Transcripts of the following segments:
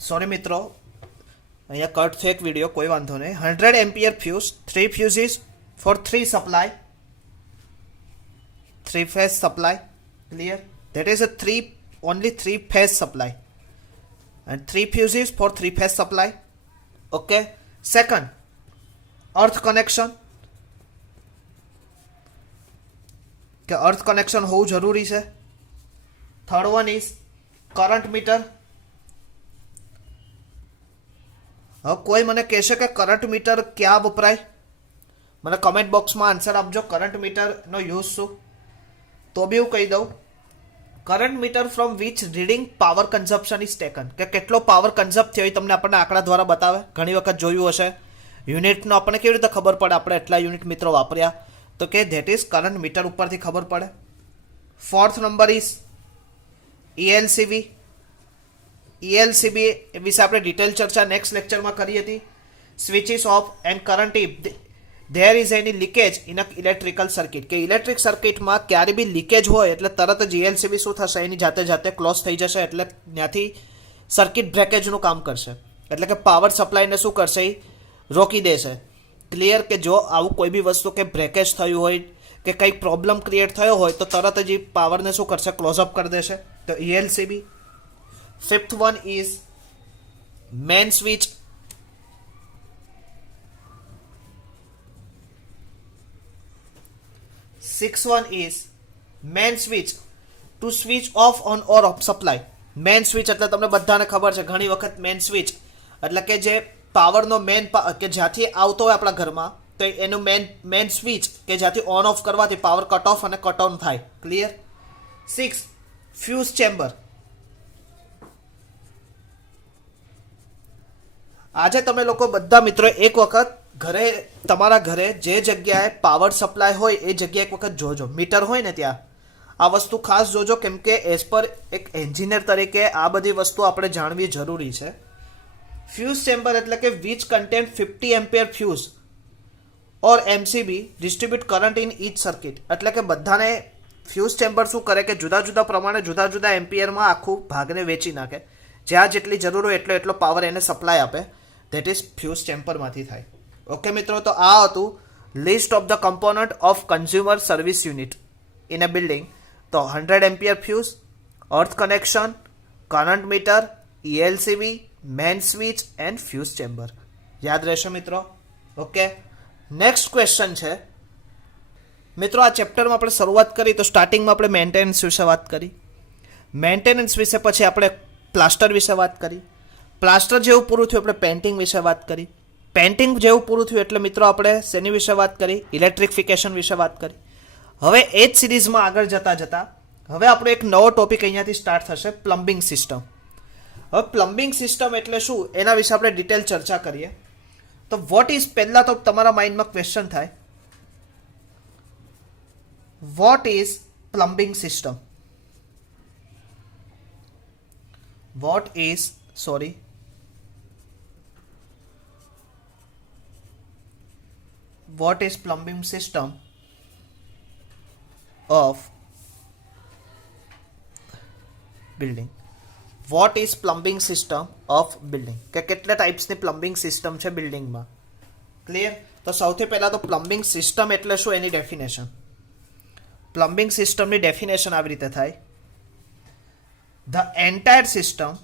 Sorry મિત્રો, અહીંયા cut છે એક વિડીયો, કોઈ વાંધો નહીં. 100 ampere fuse, 3 fuses for 3 supply, 3 phase supply. Clear? That is a only 3 phase supply, and 3 fuses for 3 phase supply. Okay. Second, earth connection, કે અર્થ connection હોવું જરૂરી છે. Third one is current meter. હવે કોઈ મને કહેશે કે કરંટ મીટર ક્યાં વપરાય, મને કમેન્ટ બોક્સમાં આન્સર આપજો. કરંટ મીટરનો યુઝ શું, તો બી હું કહી દઉં. Current meter from which reading power consumption is taken, કે કેટલો પાવર કન્ઝપ્ટ થયો એ તમને આપણને આંકડા દ્વારા બતાવે. ઘણી વખત જોયું હશે યુનિટનો આપણને કેવી રીતે ખબર પડે આપણે એટલા યુનિટ મિત્રો વાપર્યા, તો કે ધેટ ઇઝ કરંટ મીટર ઉપરથી ખબર પડે. Fourth number is ELCV. ELCB વિશે આપણે ડિટેલ ચર્ચા નેક્સ્ટ લેક્ચરમાં કરી હતી. Switch ease of end current if there is any leakage in a electrical circuit, કે ઇલેક્ટ્રિક સર્કિટમાં ક્યારે બી લીકેજ હોય એટલે તરત જ ELCB શું થશે, એની જાતે ક્લોઝ થઈ જશે, એટલે ત્યાંથી સર્કિટ બ્રેકેજનું કામ કરશે, એટલે કે પાવર સપ્લાયને શું કરશે, એ રોકી દેશે. ક્લિયર? કે જો આવું કોઈ બી વસ્તુ કે બ્રેકેજ થયું હોય કે કંઈક પ્રોબ્લેમ ક્રિએટ થયો હોય તો તરત જ એ પાવરને શું કરશે, ક્લોઝઅપ કરી દેશે. તો ELCB. Fifth one is main switch. Six one is main switch to switch off on or off supply. Main switch એટલે તમને બધાને ખબર છે, ઘણી વખત મેન સ્વિચ એટલે કે જે પાવરનો મેન કે જ્યાંથી આવતો હોય આપણા ઘરમાં, તો એનું મેન સ્વિચ કે જ્યાંથી ઓન ઓફ કરવાથી પાવર કટ ઓફ અને કટ ઓન થાય. ક્લિયર? 6 fuse chamber. આજે તમે લોકો બધા મિત્રો એક વખત તમારા ઘરે જે જગ્યાએ પાવર સપ્લાય હોય એ જગ્યાએ એક વખત જોજો. મીટર હોય ને ત્યાં આ વસ્તુ ખાસ જોજો, કેમ કે એઝ પર એક એન્જિનિયર તરીકે આ બધી વસ્તુ આપણે જાણવી જરૂરી છે. ફ્યુઝ ચેમ્બર એટલે કે which content 50 ampere fuse or MCB distribute current in each circuit, એટલે કે બધાને ફ્યુઝ ચેમ્બર શું કરે કે જુદા જુદા પ્રમાણે જુદા જુદા એમ્પિયરમાં આખું ભાગને વેચી નાખે, જ્યાં જેટલી જરૂર હોય એટલો પાવર એને સપ્લાય આપે. ધેટ ઇઝ ફ્યુઝ ચેમ્બરમાંથી થાય. ઓકે મિત્રો, તો આ હતું list of the component of consumer service unit in a building. તો 100 ampere fuse, earth connection, current meter, ELCB, main switch and fuse chamber. યાદ રહેશે મિત્રો? ઓકે. નેક્સ્ટ ક્વેશ્ચન છે મિત્રો, આ ચેપ્ટરમાં આપણે શરૂઆત કરી તો સ્ટાર્ટિંગમાં આપણે મેન્ટેનન્સ વિશે વાત કરી. મેન્ટેનન્સ વિશે પછી આપણે પ્લાસ્ટર વિશે વાત કરી. પ્લાસ્ટર જેવું પૂરું થયું આપણે પેન્ટિંગ વિશે વાત કરી. પેન્ટિંગ જેવું પૂરું થયું એટલે મિત્રો આપણે શેની વિશે વાત કરી, ઇલેક્ટ્રિફિકેશન વિશે વાત કરી. હવે એ જ સિરીઝમાં આગળ જતા હવે આપણો એક નવો ટોપિક અહીંયાથી સ્ટાર્ટ થશે, પ્લમ્બિંગ સિસ્ટમ. હવે પ્લમ્બિંગ સિસ્ટમ એટલે શું એના વિશે આપણે ડિટેલ ચર્ચા કરીએ. તો વોટ ઇઝ, પહેલા તો તમારા માઇન્ડમાં ક્વેશ્ચન થાય, what is plumbing system? What is plumbing system of building? What is plumbing system of building, કે કેટલા ટાઈપ્સની પ્લમ્બિંગ સિસ્ટમ છે બિલ્ડિંગમાં. ક્લિયર? તો સૌથી પહેલા તો પ્લમ્બિંગ સિસ્ટમ એટલે શું એની ડેફિનેશન. પ્લમ્બિંગ સિસ્ટમની ડેફિનેશન આવી રીતે થાય, the entire system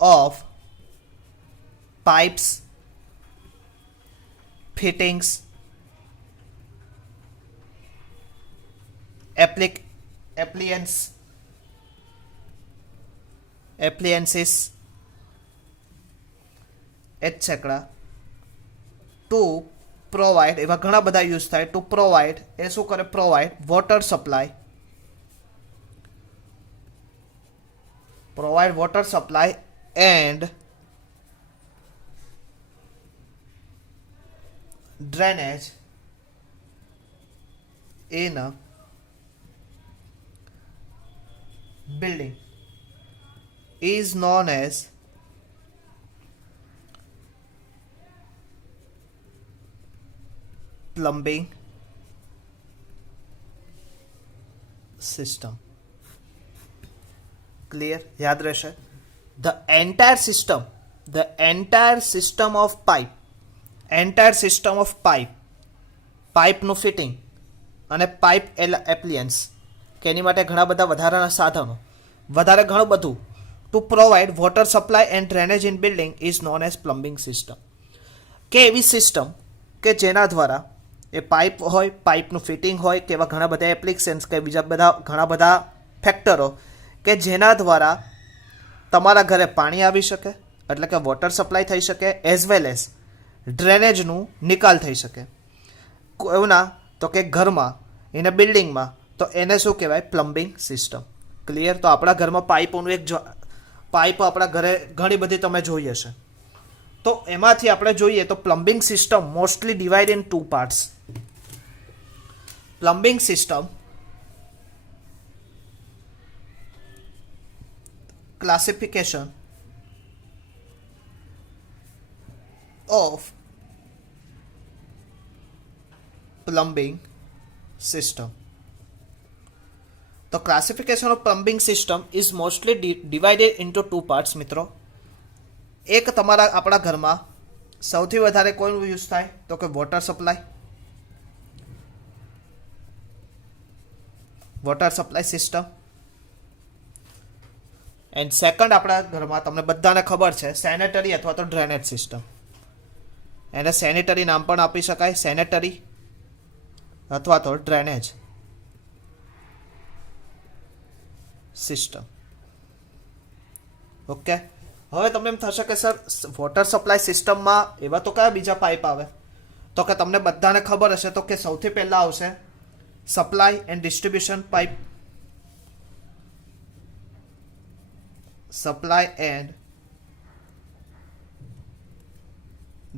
of pipes, fittings, appliances etc. to provide, એવા ઘણા બધા યુઝ થાય. ટુ પ્રોવાઈડ એ શું કરે, provide water supply, and drainage in a building is known as plumbing system. Clear? યાદ રહેશે. The entire system of pipe, પાઇપનું ફિટિંગ અને પાઇપ એપ્લિયન્સ કે એની માટે ઘણા બધા વધારાના સાધનો, વધારે ઘણું બધું, two provide water supply and drainage in building is known as plumbing system. કે એવી સિસ્ટમ કે જેના દ્વારા એ પાઇપ હોય, પાઇપનું ફિટિંગ હોય, કે એવા ઘણા બધા એપ્લિકેશન્સ કે બીજા બધા ઘણા બધા ફેક્ટરો કે જેના દ્વારા તમારા ઘરે પાણી આવી શકે, એટલે કે વોટર સપ્લાય થઈ શકે, એઝ વેલ એઝ ડ્રેનેજનું નિકાલ થઈ શકે. એવું ના તો કે ઘરમાં એને બિલ્ડિંગમાં, તો એને શું કહેવાય? Plumbing system. ક્લિયર? તો આપણા ઘરમાં પાઇપોનું પાઇપ આપણા ઘરે ઘણી બધી તમે જોઈ હશે. તો એમાંથી આપણે જોઈએ તો plumbing system mostly divide in 2 parts. Plumbing system classification of plumbing system. The classification of plumbing system is mostly divided into 2 parts મિત્રો. એક તમારા આપણા ઘરમાં સૌથી વધારે કોઈનું યુઝ થાય તો કે water supply system. And second આપણા ઘરમાં તમને બધાને ખબર છે સેનેટરી અથવા તો ડ્રેનેજ સિસ્ટમ. એને સેનેટરી નામ પણ આપી શકાય, સેનેટરી અથવા તો ડ્રેનેજ સિસ્ટમ. ઓકે. હવે તમને એમ થશે કે સર વોટર સપ્લાય સિસ્ટમમાં એવા તો કયા બીજા પાઇપ આવે? તો કે તમને બધાને ખબર હશે તો કે સૌથી પહેલા આવશે supply and distribution pipe. Supply and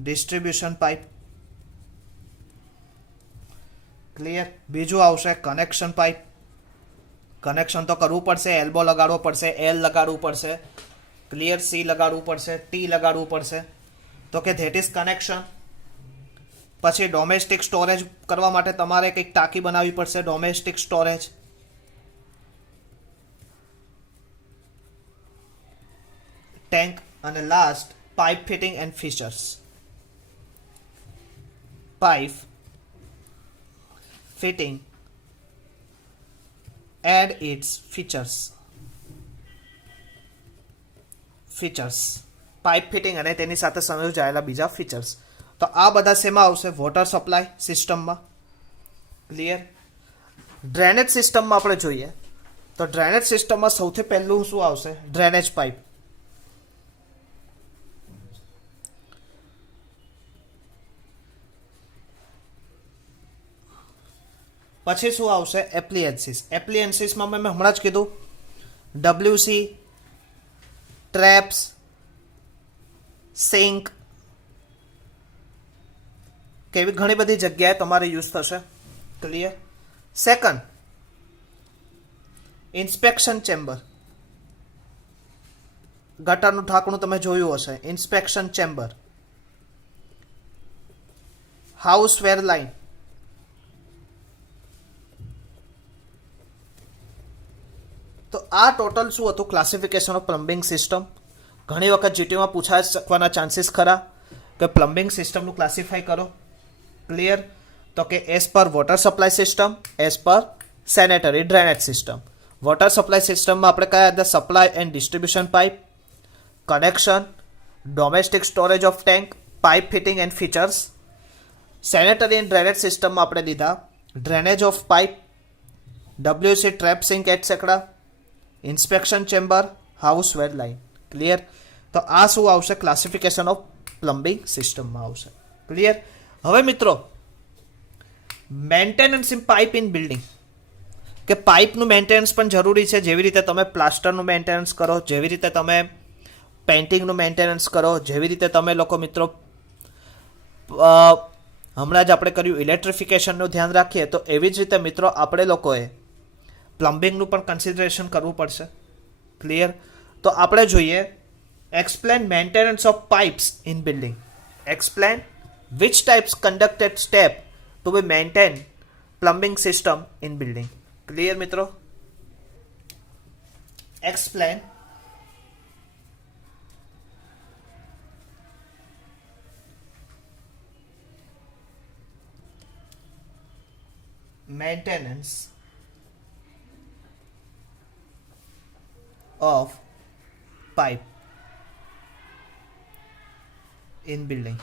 distribution pipe. Clear? બીજું આવશે કનેક્શન પાઇપ. કનેક્શન તો કરવું પડશે, એલ્બો લગાડવો પડશે, એલ લગાડવું પડશે, ક્લિયર, સી લગાડવું પડશે, ટી લગાડવું પડશે. તો કે ધેટ ઇઝ કનેક્શન. પછી ડોમેસ્ટિક સ્ટોરેજ કરવા માટે તમારે કંઈક ટાંકી બનાવવી પડશે, ડોમેસ્ટિક સ્ટોરેજ. ટેન્ક. અને last pipe fitting and features. Pipe fitting and its features. Pipe fitting અને તેની સાથે સંયોજાયેલા બીજા ફીચર્સ. તો આ બધા શેમાં આવશે? વોટર સપ્લાય સિસ્ટમમાં. ક્લિયર? ડ્રેનેજ સિસ્ટમમાં આપણે જોઈએ તો ડ્રેનેજ સિસ્ટમમાં સૌથી પહેલું શું આવશે? Drainage pipe. પછી શું આવશે? એપ્લિયન્સીસમાં મેં હમણાં જ કીધું WC, ટ્રેપ્સ, સિંક કે એવી ઘણી બધી જગ્યાએ તમારે યુઝ થશે. ક્લિયર? Second inspection chamber. ગટરનું ઢાંકણું તમે જોયું હશે, ઇન્સ્પેક્શન ચેમ્બર. હાઉસ વેર લાઇન. તો આ ટોટલ શું હતું? Classification of plumbing system. ઘણી વખત જીટીમાં પૂછાઈ શકવાના ચાન્સીસ ખરા કે પ્લમ્બિંગ સિસ્ટમનું ક્લાસિફાઈ કરો. ક્લિયર? તો કે as per water supply system, as per sanitary drainage system. Water supply સિસ્ટમમાં આપણે કયા હતા? Supply and distribution pipe, connection, domestic storage of tank, pipe fitting and features. Sanitary and drainage સિસ્ટમમાં આપણે લીધા drainage of pipe, WC, trap, sink etcetera, inspection chamber, house wear line. Clear? તો આ શું આવશે? ક્લાસિફિકેશન ઓફ પ્લમ્બિંગ સિસ્ટમમાં આવશે. Clear? હવે મિત્રો maintenance in pipe in building, કે પાઇપનું મેન્ટેનન્સ પણ જરૂરી છે. જેવી રીતે તમે પ્લાસ્ટરનું મેન્ટેનન્સ કરો, જેવી રીતે તમે પેઇન્ટિંગનું મેન્ટેનન્સ કરો, જેવી રીતે તમે લોકો મિત્રો હમણાં જ આપણે કર્યું ઇલેક્ટ્રિફિકેશનનું ધ્યાન રાખીએ, તો એવી જ રીતે મિત્રો આપણે લોકોએ પ્લમ્બિંગનું પણ કન્સિડરેશન કરવું પડશે. ક્લિયર? તો આપણે જોઈએ explain maintenance of pipes in building. Explain which types conducted step to be maintain plumbing system in building. Clear મિત્રો? explain maintenance of pipe in building.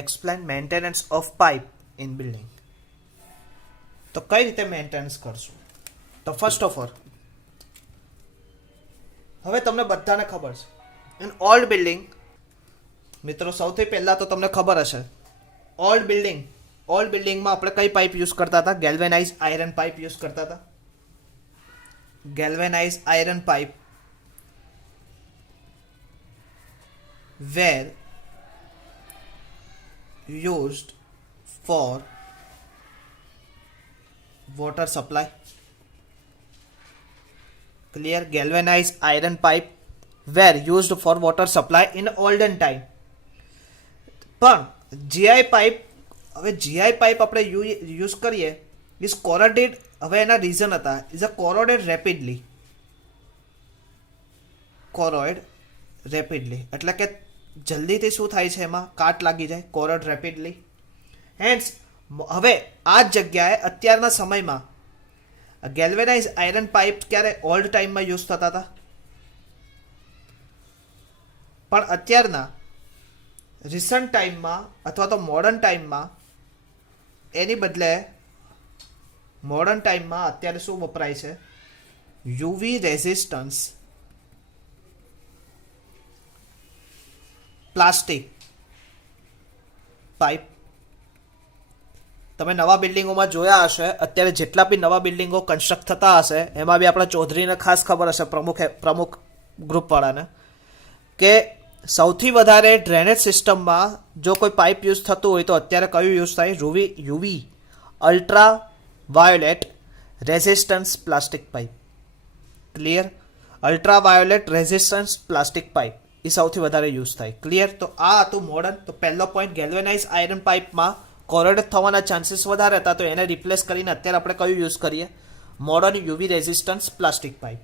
Explain maintenance of pipe in building. તો કઈ રીતે maintenance કરશું? તો first of all, હવે તમને બધાને ખબર છે, ઇન ઓલ્ડ બિલ્ડિંગ, મિત્રો સૌથી પહેલા તો તમને ખબર હશે, ઓલ્ડ બિલ્ડિંગમાં આપણે કઈ પાઇપ યુઝ કરતા હતા? ગેલ્વેનાઇઝ આયરન પાઇપ યુઝ કરતા હતા. Galvanize iron pipe were used for water supply. Clear? Galvanized iron pipe were used for water supply in olden time. પણ જીઆઈ પાઇપ, હવે જીઆઈ પાઇપ આપણે યુઝ કરીએ is કોરોડેડ. હવે એના રીઝન હતા, is a કોરોડેડ rapidly, એટલે કે જલ્દીથી શું થાય છે, એમાં કાટ લાગી જાય, કોરોડ રેપિડલી. હેન્સ હવે આ જ જગ્યાએ અત્યારના સમયમાં ગેલ્વેનાઇઝ આયરન પાઇપ ક્યારે ઓલ્ડ ટાઈમમાં યુઝ થતા હતા, પણ અત્યારના રિસન્ટ ટાઈમમાં અથવા તો મોડર્ન ટાઈમમાં એની બદલે મોડર્ન ટાઈમમાં અત્યારે શું વપરાય છે? UV resistance plastic pipe. તમે નવા બિલ્ડિંગોમાં જોયા હશે, અત્યારે જેટલા બી નવા બિલ્ડિંગો કન્સ્ટ્રક્ટ થતા હશે એમાં બી આપણા ચૌધરીને ખાસ ખબર હશે, પ્રમુખ ગ્રુપવાળાને, કે સૌથી વધારે ડ્રેનેજ સિસ્ટમમાં જો કોઈ પાઇપ યુઝ થતું હોય તો અત્યારે કયું યુઝ થાય? UV ultra violet resistance plastic pipe. Clear? Ultra violet resistance plastic pipe એ સૌથી વધારે યુઝ થાય. ક્લિયર? તો આ હતું મોડર્ન. તો પહેલો પોઈન્ટ, ગેલ્વેનાઇઝ આયરન પાઇપમાં કોરોડ થવાના ચાન્સીસ વધારે હતા, તો એને રિપ્લેસ કરીને અત્યારે આપણે કયું યુઝ કરીએ? Modern UV resistance plastic pipe.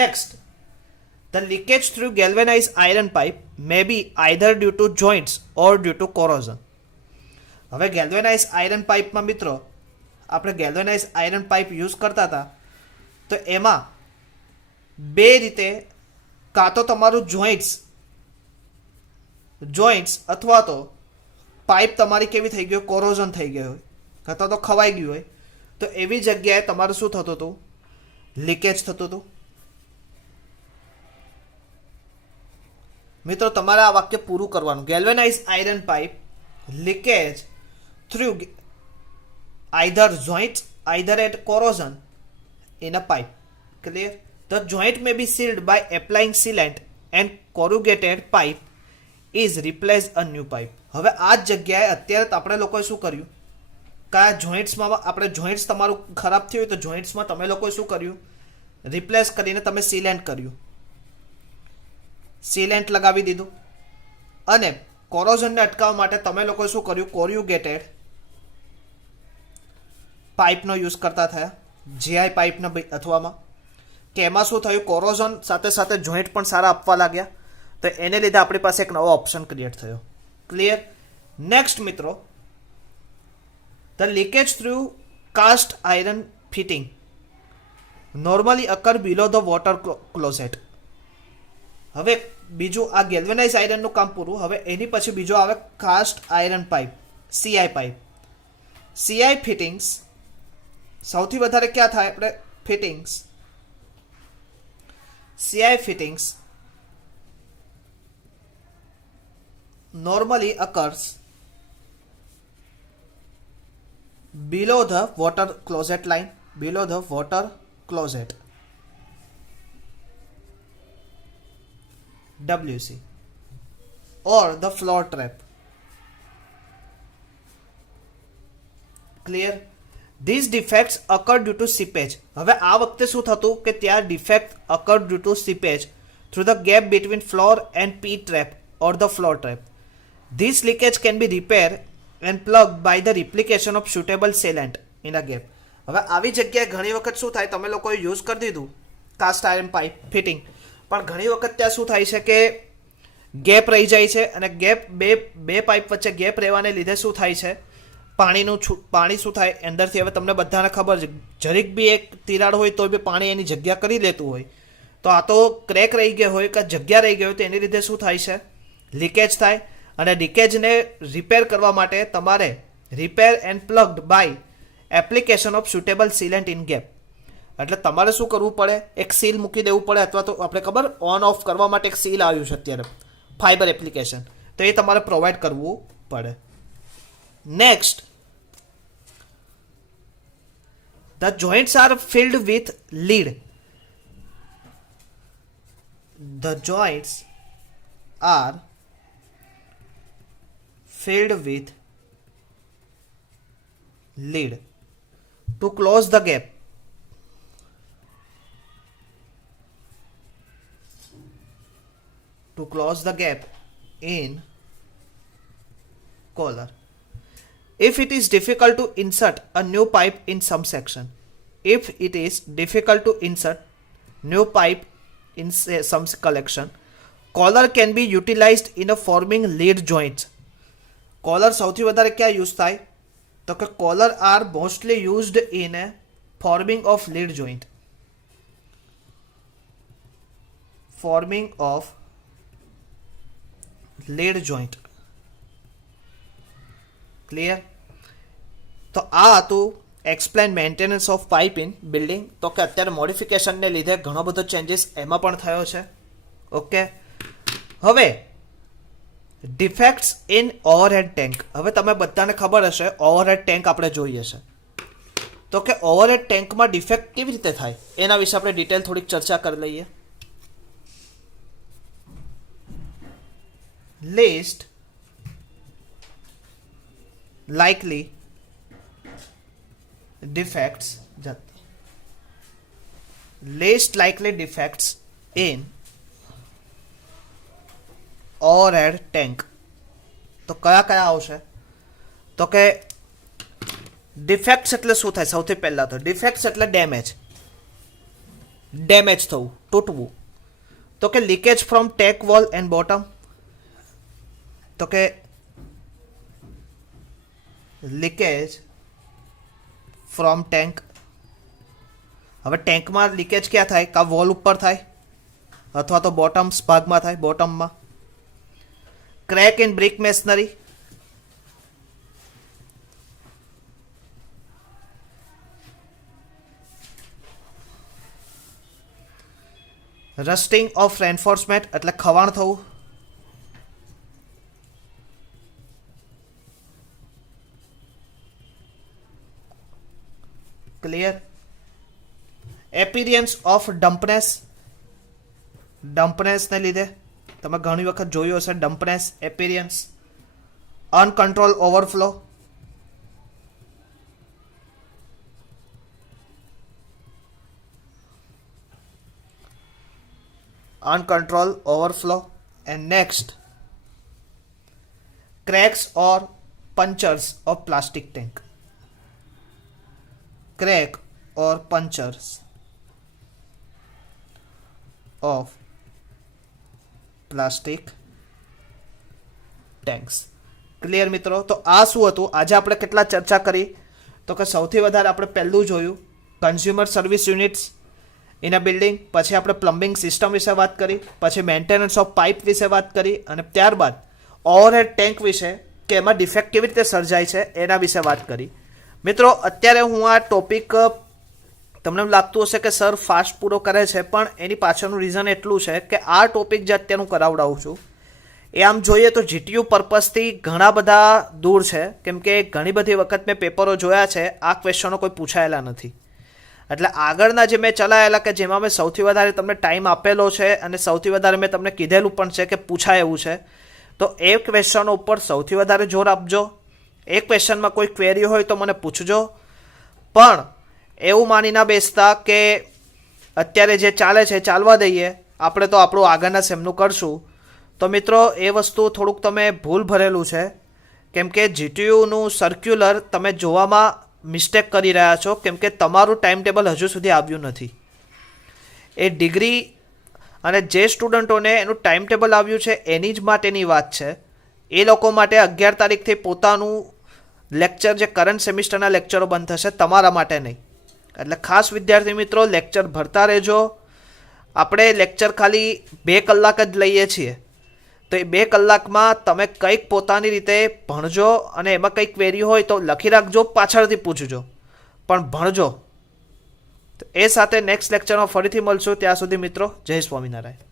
Next, the leakage through galvanize iron pipe may be either due to joints or due to corrosion. હવે ગેલ્વેનાઇઝ આયરન પાઇપમાં મિત્રો આપણે ગેલ્વેનાઇઝ આયરન પાઇપ યુઝ કરતા હતા, તો એમાં બે રીતે, કાં તો તમારું જોઈન્ટ્સ અથવા તો પાઇપ તમારી કેવી થઈ ગઈ, કોરોઝન થઈ ગઈ હોય, કાં તો ખવાઈ ગયું હોય, તો એવી જગ્યાએ તમારું શું થતું હતું? લીકેજ થતું હતું. મિત્રો તમારે આ વાક્ય પૂરું કરવાનું. Galvanize iron pipe leakage through either joints either at corrosion in a pipe. Clear? The joint may be sealed by applying sealant and corrugated pipe is replaced a new pipe. હવે આ જ જગ્યાએ અત્યારે આપણે લોકોએ શું કર્યું? કયા જોઈન્ટ્સમાં આપણે જોઈન્ટ્સ તમારું ખરાબ થયું હોય તો જોઈન્ટ્સમાં તમે લોકોએ શું કર્યું? રિપ્લેસ કરીને તમે સીલેન્ટ કર્યું, સીલેન્ટ લગાવી દીધું. અને કોરોઝનને અટકાવવા માટે તમે લોકોએ શું કર્યું? કોર્યુગેટેડ પાઇપનો યુઝ કરતા થયા, જીઆઈ પાઇપના અથવામાં. કે એમાં શું થયું? કોરોઝન સાથે સાથે જોઈન્ટ પણ સારા આપવા લાગ્યા, તો એને લીધે આપણી પાસે એક નવો ઓપ્શન ક્રિએટ થયો. ક્લિયર? નેક્સ્ટ મિત્રો, the leakage through cast iron fitting normally occur below the water closet. હવે બીજું, આ ગેલ્વેનાઇઝ આયરનનું કામ પૂરું. હવે એની પછી બીજો આવે cast iron pipe, CI pipe. CI fittings સૌથી વધારે ક્યાં થાય? આપણે fittings, CI fittings normally occurs below the water closet line, below the water closet, WC, or the floor trap. Clear? These defects occur due to seepage. હવે આ વખતે શું થતું કે ત્યાં defect occur due to seepage through the gap between floor and P trap or the floor trap. This leakage can be repaired and plugged by the replication of suitable sealant in a gap. હવે આવી જગ્યાએ ઘણી વખત શું થાય, તમે લોકોએ use કરી દીધું કાસ્ટ આયર્ન પાઇપ ફિટિંગ, પણ ઘણી વખત ત્યાં શું થાય છે કે ગેપ રહી જાય છે, અને ગેપ બે પાઇપ વચ્ચે ગેપ રહેવાને લીધે શું થાય છે, પાણી શું થાય અંદરથી, હવે તમને બધાને ખબર છે જરીક બી એક તિરાડ હોય તો બી પાણી એની જગ્યા કરી લેતું હોય, તો આ તો ક્રેક રહી ગયો હોય કે જગ્યા રહી ગઈ હોય તો એની લીધે શું થાય છે, લીકેજ થાય. અને લીકેજને રિપેર કરવા માટે તમારે repair and plugged by application of suitable sealant in gap, એટલે તમારે શું કરવું પડે, એક સીલ મૂકી દેવું પડે, અથવા તો આપણે ખબર ઓન ઓફ કરવા માટે એક સીલ આવ્યું છે અત્યારે ફાઈબર એપ્લિકેશન, તો એ તમારે પ્રોવાઈડ કરવું પડે. Next, the joints are filled with lead. The joints are filled with lead to close the gap. To close the gap in collar. If it is difficult to insert a new pipe in some section, if it is difficult to insert new pipe in some collection, collar can be utilized in a forming lead joints. Collar સૌથી વધારે ક્યાં use થાય, તો કે collar are mostly used in a forming of lead joint. Forming of lead joint. Clear? તો આ હતું explain maintenance of pipe in building. તો કે અત્યારે મોડિફિકેશનને લીધે ઘણો બધો ચેન્જીસ એમાં પણ થયો છે. ઓકે, હવે ડિફેક્ટ્સ ઇન ઓવરહેડ ટેન્ક. હવે તમે બધાને ખબર હશે ઓવરહેડ ટેન્ક આપણે જોઈએ છે, તો કે ઓવરહેડ ટેન્કમાં ડિફેક્ટ કેવી રીતે થાય એના વિશે આપણે ડિટેલ થોડીક ચર્ચા કરી લઈએ. List likely defects, list likely defects in overhead tank. તો કયા કયા આવશે, તો કે ડિફેક્ટ્સ એટલે શું થાય, સૌથી પહેલાં તો ડિફેક્ટ્સ એટલે ડેમેજ થવું, તૂટવું. તો કે leakage from tech wall and bottom, તો કે લીકેજ ફ્રોમ ટેન્ક. હવે ટેન્કમાં લીકેજ ક્યાં થાય, કા વોલ ઉપર થાય અથવા તો બોટમ્સ ભાગમાં થાય, બોટમમાં. Crack in brick masonry, rusting of reinforcement એટલે ખવાણ થવું, ક્લિયર. એપિરિયન્સ ઓફ ડમ્પનેસને લીધે તમે ઘણી વખત જોયું હશે dampness appearance. Uncontrol overflow, and next cracks or punctures of plastic tank. Crack or punctures of plastic tanks. Clear મિત્રો? તો આ શું હતું, આજે આપણે કેટલા ચર્ચા કરી, તો કે સૌથી વધારે આપણે પહેલું જોયું consumer service units in a building, પછી આપણે પ્લમ્બિંગ સિસ્ટમ વિશે વાત કરી, પછી મેન્ટેનન્સ ઓફ પાઇપ વિશે વાત કરી, અને ત્યારબાદ ઓવરહેડ ટેન્ક વિશે કે એમાં ડિફેક્ટ કેવી રીતે સર્જાય છે એના વિશે વાત કરી. મિત્રો અત્યારે હું આ ટોપિક તમને લાગતું હશે કે સર ફાસ્ટ પૂરો કરે છે, પણ એની પાછળનું રીઝન એટલું છે કે આ ટોપિક જે અત્યારે હું કરાવડાવું છું એ આમ જોઈએ તો જીટીયુ પર્પઝથી ઘણા બધા દૂર છે, કેમ કે ઘણી બધી વખત મેં પેપરો જોયા છે, આ ક્વેશ્ચનો કોઈ પૂછાયેલા નથી. એટલે આગળના જે મેં ચલાયેલા કે જેમાં મેં સૌથી વધારે તમને ટાઈમ આપેલો છે અને સૌથી વધારે મેં તમને કીધેલું પણ છે કે પૂછાય એવું છે, તો એ ક્વેશ્ચનો ઉપર સૌથી વધારે જોર આપજો. એ ક્વેશ્ચનમાં કોઈ ક્વેરી હોય તો મને પૂછજો, પણ એવું માની ના બેસતા કે અત્યારે જે ચાલે છે ચાલવા દઈએ, આપણે તો આપણું આગળના સેમનું કરશું. તો મિત્રો એ વસ્તુ થોડુંક તમે ભૂલ ભરેલું છે, કેમ કે જીટીયુનું સર્ક્યુલર તમે જોવામાં મિસ્ટેક કરી રહ્યા છો, કેમ કે તમારું ટાઈમ ટેબલ હજુ સુધી આવ્યું નથી. એ ડિગ્રી અને જે સ્ટુડન્ટોને એનું ટાઈમ ટેબલ આવ્યું છે એની જ માટેની વાત છે. એ લોકો માટે 11 તારીખથી પોતાનું લેક્ચર, જે કરંટ સેમિસ્ટરના લેક્ચરો બંધ થશે, તમારા માટે નહીં. એટલે ખાસ વિદ્યાર્થી મિત્રો લેક્ચર ભરતા રહેજો. આપણે લેક્ચર ખાલી 2 કલાક જ લઈએ છીએ, તો એ 2 કલાકમાં તમે કંઈક પોતાની રીતે ભણજો અને એમાં કંઈક ક્વેરી હોય તો લખી રાખજો, પાછળથી પૂછજો, પણ ભણજો. તો એ સાથે નેક્સ્ટ લેક્ચરમાં ફરીથી મળશું. ત્યાં સુધી મિત્રો જય સ્વામિનારાયણ.